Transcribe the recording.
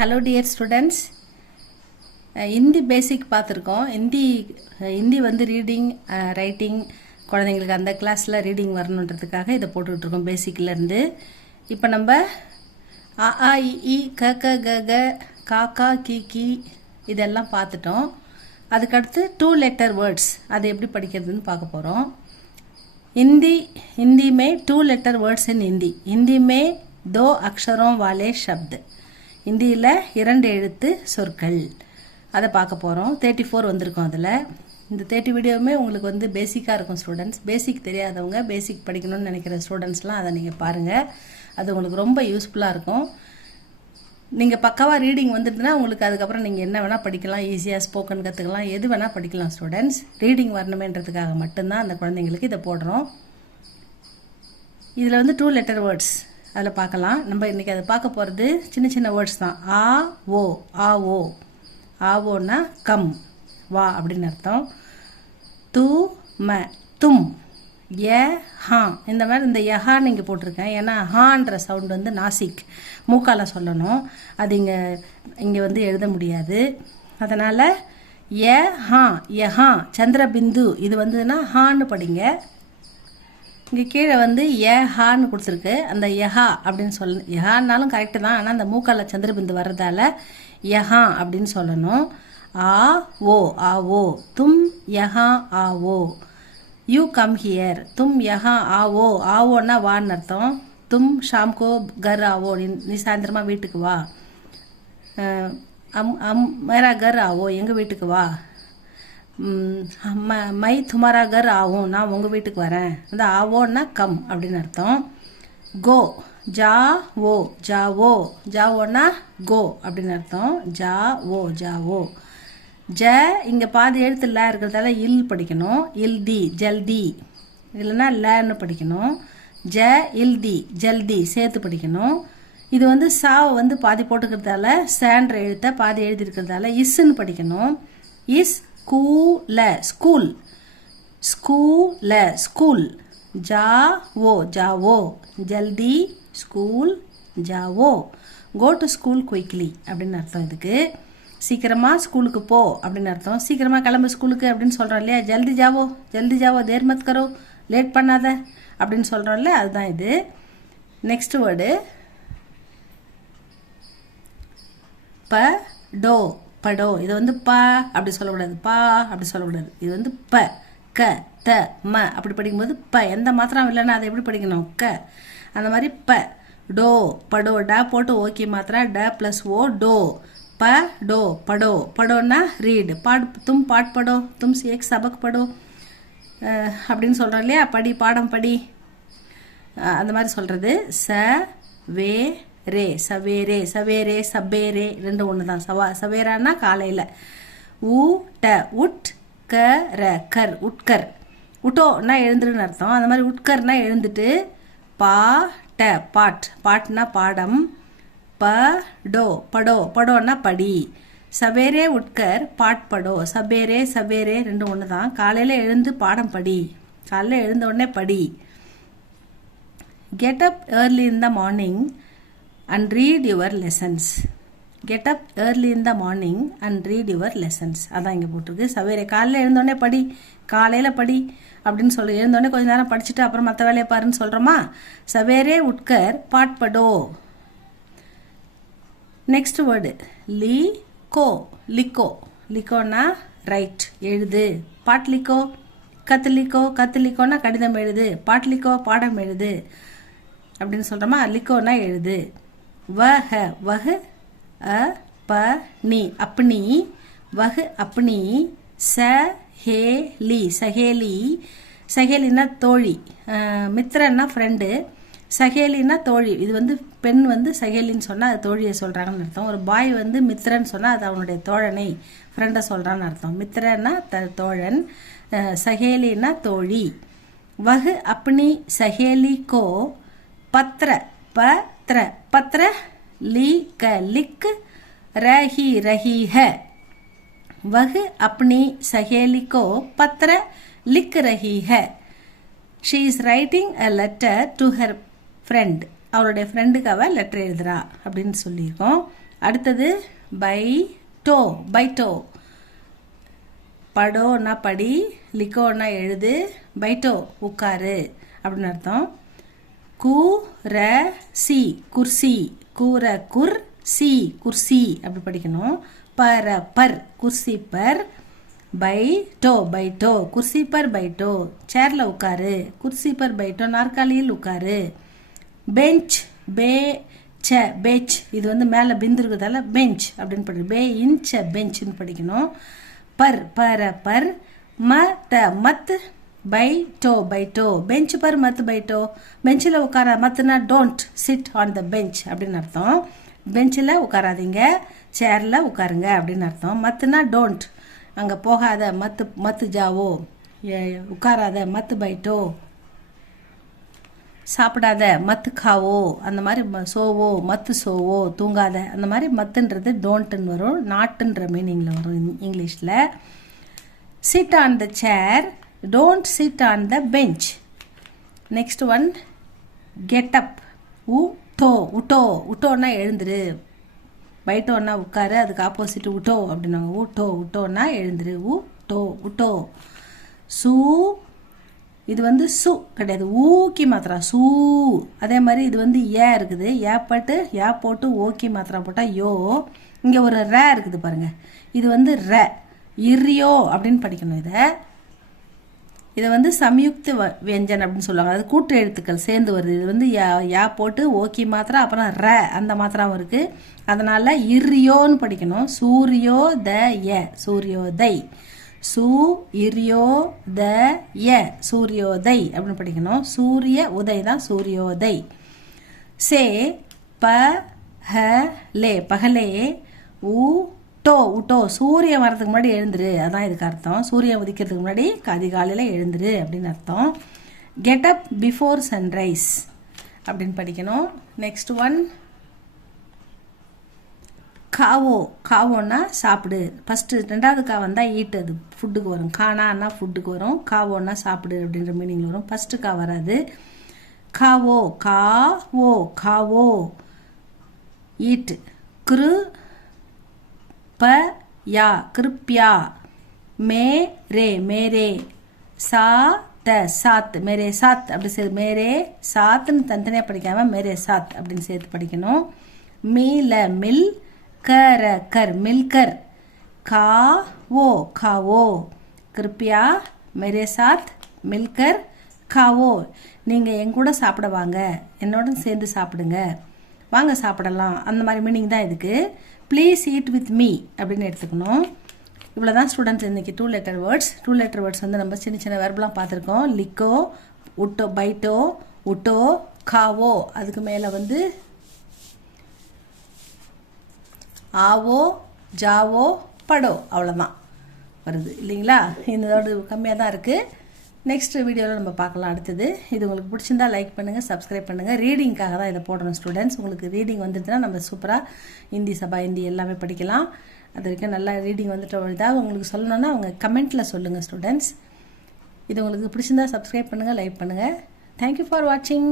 Hello dear students. Hindi basic பார்த்துருக்கோம். ஹிந்தி வந்து reading writing குழந்தைங்களுக்கு அந்த கிளாஸில் ரீடிங் வரணுன்றதுக்காக இதை போட்டுட்ருக்கோம் பேசிக்லேருந்து. இப்போ நம்ம அ ஆ இ ஈ க க க க கா கா கி கி இதெல்லாம் பார்த்துட்டோம். அதுக்கடுத்து 2 letter words அது எப்படி படிக்கிறதுன்னு பார்க்க போகிறோம். हिंदी में 2 letter words in हिंदी में 2 अक्षरों वाले शब्द ஹிந்தியில் 2 எழுத்து சொற்கள் அதை பார்க்க போகிறோம். 34 வந்திருக்கோம். அதில் இந்த 30 வீடியோவுமே உங்களுக்கு வந்து பேசிக்காக இருக்கும் ஸ்டூடெண்ட்ஸ். பேசிக் தெரியாதவங்க பேசிக் படிக்கணும்னு நினைக்கிற ஸ்டூடெண்ட்ஸ்லாம் அதை நீங்கள் பாருங்கள். அது உங்களுக்கு ரொம்ப யூஸ்ஃபுல்லாக இருக்கும். நீங்கள் பக்காவாக ரீடிங் வந்துட்டுனா உங்களுக்கு அதுக்கப்புறம் நீங்கள் என்ன வேணால் படிக்கலாம். ஈஸியாக ஸ்போக்கன் கற்றுக்கலாம், எது வேணால் படிக்கலாம் ஸ்டூடெண்ட்ஸ். ரீடிங் வரணுமேன்றதுக்காக மட்டும்தான் அந்த குழந்தைங்களுக்கு இதை போடுறோம். இதில் வந்து 2 letter words அதில் பார்க்கலாம். நம்ம இன்றைக்கி அதை பார்க்க போகிறது சின்ன சின்ன வேர்ட்ஸ் தான். ஆ ஓ ஆ ஓ ஆவோன்னா கம் வா அப்படின்னு அர்த்தம். து ம தும் ய ஹா இந்த மாதிரி இந்த யஹான்னு இங்கே போட்டிருக்கேன். ஏன்னா ஹான்ற சவுண்ட் வந்து நாசிக் மூக்கால சொல்லணும். அது இங்கே வந்து எழுத முடியாது. அதனால் ய ஹா யஹா சந்திரபிந்து இது வந்துன்னா ஹான்னு படிங்க. இங்கே கீழே வந்து ஹான்னு கொடுத்துருக்கு. அந்த யஹா அப்படின்னு யஹான்னாலும் கரெக்டு தான். ஆனால் அந்த மூக்கால சந்திரபிந்து வர்றதால யஹா அப்படின்னு சொல்லணும். ஆ ஓ ஆ ஓ தும் யஹா ஆ ஓ யூ கம் ஹியர் தும் யஹா ஆ ஓ ஆவோன்னா வான்னு அர்த்தம். தும் ஷாம்கோ கர் ஆவோ நீ சாயந்தரமாக வீட்டுக்கு வா. மேரா கர் ஆவோ எங்கள் வீட்டுக்கு வா. மை துமாரா கர் ஆவும் நான் உங்கள் வீட்டுக்கு வரேன். அந்த ஆவோன்னா கம் அப்படின்னு அர்த்தம். கோ ஜா ஓ ஜாவோ ஜாவோன்னா கோ அப்படின்னு அர்த்தம். ஜா ஓ ஜாவோ. ஜ இங்கே பாதி எழுத்துல இருக்கிறதால இல் படிக்கணும். இல்தி ஜல்தி இல்லைன்னா லன்னு படிக்கணும். ஜ இல்தி ஜல்தி சேர்த்து படிக்கணும். இது வந்து சாவை வந்து பாதி போட்டுக்கிறதால சேன்ற எழுத்தை பாதி எழுதியிருக்கிறதால இஸ்ன்னு படிக்கணும். இஸ் ஸ்கூல ஸ்கூல் ஸ்கூல ஸ்கூல் ஜாவோ ஜாவோ ஜல்தி ஸ்கூல் ஜாவோ. கோ டு ஸ்கூல் குயிக்லி அப்படின்னு அர்த்தம். இதுக்கு சீக்கிரமாக ஸ்கூலுக்கு போ அப்படின்னு அர்த்தம். சீக்கிரமாக கிளம்பு ஸ்கூலுக்கு அப்படின்னு சொல்கிறோம் இல்லையா. ஜல்தி ஜாவோ தேர் மத் கரோ லேட் பண்ணாத அப்படின்னு சொல்கிறோம்ல, அதுதான் இது. நெக்ஸ்ட் வேர்டு ப டோ படோ. இது வந்து ப அப்படி சொல்லக்கூடாது, பா அப்படி சொல்லக்கூடாது. இது வந்து ப க த ம அப்படி படிக்கும்போது ப எந்த மாத்திரம் இல்லைன்னா அதை எப்படி படிக்கணும் க. அந்த மாதிரி ப டோ படோ ட போட்டு ஓகே மாத்திரா ட ப்ளஸ் ஓ டோ ப டோ படோ. படோன்னா ரீடு. தும் பாட் படோ தும் ஏக் சபக் படோ அப்படின்னு சொல்கிறோம் இல்லையா. படி பாடம் படி அந்த மாதிரி சொல்கிறது. ச வே ரே சவேரே சவேரே சபேரே ரெண்டு ஒன்று தான். சவேரானா காலையில். ஊ ட உட் க ர கர் உட்கர். உட்டோன்னா எழுந்துருன்னு அர்த்தம். அந்த மாதிரி உட்கர்னா எழுந்துட்டு. பா ட பாட் பாட்னா பாடம். ப டோ படோ படோன்னா படி. சவேரே உட்கர் பாட் படோ. சபேரே சபேரே ரெண்டு ஒன்று தான். காலையில் எழுந்து பாடம் படி. காலையில் எழுந்த உடனே படி. Get up early in the morning and read your lessons. Get up early in the morning and read your lessons. அதான் இங்கே போட்டிருக்கு. சவேரே காலையில் எழுந்தோடனே படி, காலையில் படி அப்படின்னு சொல்லி எழுந்தோடனே கொஞ்சம் நேரம் படிச்சுட்டு அப்புறம் மற்ற வேலையை பாருன்னு சொல்கிறோமா. சவேரே உட்கர் பாட் படோ. நெக்ஸ்ட் வேர்டு லீ கோ லிக்கோ. லிக்கோன்னா ரைட் எழுது. பாட் லிக்கோ கத்துலிக்கோ. கத்துலிக்கோன்னா கடிதம் எழுது. பாட்லிக்கோ பாடம் எழுது அப்படின்னு சொல்கிறோமா. லிக்கோன்னா எழுது. वह वह अ प नी अपनी वह अपनी सहेली सहेली सहेलिना தோழி. மித்திரன்னா ஃப்ரெண்டு. சகேலின்னா தோழி. இது வந்து பெண் வந்து சகேலின்னு சொன்னால் அது தோழியை சொல்கிறாங்கன்னு அர்த்தம். ஒரு பாய் வந்து மித்திரன்னு சொன்னால் அது அவனுடைய தோழனை ஃப்ரெண்டை சொல்கிறான்னு அர்த்தம். மித்திரன்னா தோழன், சகேலின்னா தோழி. வஹ் அப்னி சஹேலி கோ பத்ர பத்ர பத்ர லீ க லிக் ரஹி ரஹி है. वह अपनी सहेली को पत्र लिख रही है. She is writing a letter to her friend. அவளுடைய ஃப்ரெண்டுக்கு அவள் லெட்டர் எழுதுறா அப்படின்னு சொல்லியிருக்கோம். அடுத்தது பைட்டோ பைட்டோ. படோன்னா படி, லிக்கோன்னா எழுது, பைட்டோ உட்காரு அப்படின்னு அர்த்தம். குரசி குர்சி, கூர குர் சி குர்சி அப்படி படிக்கணும். பர பர் குர்சி பர், பைட்டோ பைட்டோ குர்சி பர் பைட்டோ சேர்ல உட்காரு, குர்சி பர் பைட்டோ நாற்காலியில் உட்காரு. பெஞ்ச் பே ச பெஞ்ச், இது வந்து மேலே பிந்து இருக்குதால பெஞ்ச் அப்படின்னு படிக்கணும். பே இன்ச்ச பெஞ்ச்னு படிக்கணும். பர் பர பர், ம த மத், பைட்டோ பைட்டோ பெஞ்ச் பர் மத் பைட்டோ, பெஞ்சில் உட்கார. மத்துனா don't sit on the bench அப்படின்னு அர்த்தம். பெஞ்சில் உட்காராதீங்க, சேரில் உட்காருங்க அப்படின்னு அர்த்தம். மத்துனா டோன்ட், அங்கே போகாத, மத்து மத்து ஜாவோ, உட்காராத மத்து பைட்டோ, சாப்பிடாத மத்து காவோ, அந்த மாதிரி சோவோ மத்து சோவோ, தூங்காத, அந்த மாதிரி மத்துன்றது டோன்ட்டுன்னு வரும், நாட்டுன்ற மீனிங்கில் வரும் இங்கிலீஷில். Sit on the chair, don't sit on the bench. Next one get up. உட்டோ உட்டோ, உட்டோன்னா எழுந்துரு, பைட்டோன்னா உட்காரு, அதுக்கு ஆப்போசிட் உட்டோ அப்படின்னாங்க. ஊட்டோ உட்டோன்னா எழுந்துரு, உட்டோ உட்டோ. சூ, இது வந்து சு கிடையாது, ஊக்கி மாத்திரா சூ. அதே மாதிரி இது வந்து ஏ இருக்குது, ஏ போட்டு ஓக்கி மாத்திரா போட்டால் யோ. இங்கே ஒரு ரே இருக்குது பாருங்க, இது வந்து ர, இர்யோ அப்படின்னு படிக்கணும். இதை வந்து சம்யுக்த வியஞ்சன் அப்படின்னு சொல்லுவாங்க, அது கூட்டு எழுத்துக்கள் சேர்ந்து வருது. இது வந்து யா போட்டு ஓக்கி மாத்திரா, அப்புறம் ர அந்த மாத்திராவும் இருக்கு, அதனால இர்யோன்னு படிக்கணும். சூரியோ த ய சூரியோதை, சூ இர்யோ த ய சூரியோதை அப்படின்னு படிக்கணும். சூரிய உதய் தான் சூரியோதை. சே ப ஹ லே பகலே, உட்டோ உட்டோ சூரியன் வரதுக்கு முன்னாடி எழுந்துரு, அதான் இதுக்கு அர்த்தம். சூரியன் உதிக்கிறதுக்கு முன்னாடி அதிகாலையில் எழுந்துரு அப்படின்னு அர்த்தம். கெட் அப் பிஃபோர் சன்ரைஸ் அப்படின்னு படிக்கணும். Next one காவோ. காவோன்னா சாப்பிடு. ஃபஸ்ட்டு ரெண்டாவது கா வந்தால் ஈட்டு, அது ஃபுட்டுக்கு வரும். கானான்னா ஃபுட்டுக்கு வரும், காவோன்னா சாப்பிடு அப்படின்ற மீனிங் வரும். ஃபஸ்ட்டு கா வராது. காவோ காவோ காவோ ஈட்டு. கிரு ப யா கிருப்யா. மே ரே மேரே. சா த சாத் மேரே சாத் அப்படி சேர்த்து, மேரே சாத்துன்னு தனித்தனியாக படிக்காமல் மேரே சாத் அப்படின்னு சேர்த்து படிக்கணும். மீல மில், கர கர் மில்கர். காவோ காவோ, கிருப்பியா மேரே சாத் மில்கர் காவோ. நீங்கள் என் கூட சாப்பிட வாங்க, என்னோட சேர்ந்து சாப்பிடுங்க, வாங்க சாப்பிடலாம், அந்த மாதிரி மீனிங் தான் இதுக்கு. ப்ளீஸ் ஈட் வித் மீ அப்படின்னு எடுத்துக்கணும். இவ்வளோ தான் ஸ்டூடெண்ட்ஸ் இன்றைக்கி 2 letter வேர்ட்ஸ். 2 letter வேர்ட்ஸ் வந்து நம்ம சின்ன சின்ன வெர்பெலாம் பார்த்துருக்கோம். லிக்கோ, உட்டோ பைட்டோ, உட்டோ, காவோ, அதுக்கு மேலே வந்து ஆவோ, ஜாவோ, படோ, அவ்வளோதான் வருது இல்லைங்களா. இதோட கம்மியாக தான் இருக்குது. நெக்ஸ்ட் வீடியோவில் நம்ம பார்க்கலாம் அடுத்தது. இது உங்களுக்கு பிடிச்சிருந்தா லைக் பண்ணுங்கள், சப்ஸ்கிரைப் பண்ணுங்கள். ரீடிங்காக தான் இதை போடுறோம் ஸ்டூடெண்ட்ஸ். உங்களுக்கு ரீடிங் வந்துட்டுனா நம்ம சூப்பராக ஹிந்தி சபா ஹிந்தி எல்லாமே படிக்கலாம். அது வரைக்கும் நல்லா ரீடிங் வந்துட்டு இதாக உங்களுக்கு சொல்லணுன்னா அவங்க கமெண்ட்டில் சொல்லுங்கள் ஸ்டூடெண்ட்ஸ். இது உங்களுக்கு பிடிச்சிருந்தா சப்ஸ்கிரைப் பண்ணுங்கள், லைக் பண்ணுங்கள். தேங்க்யூ ஃபார் வாட்சிங்.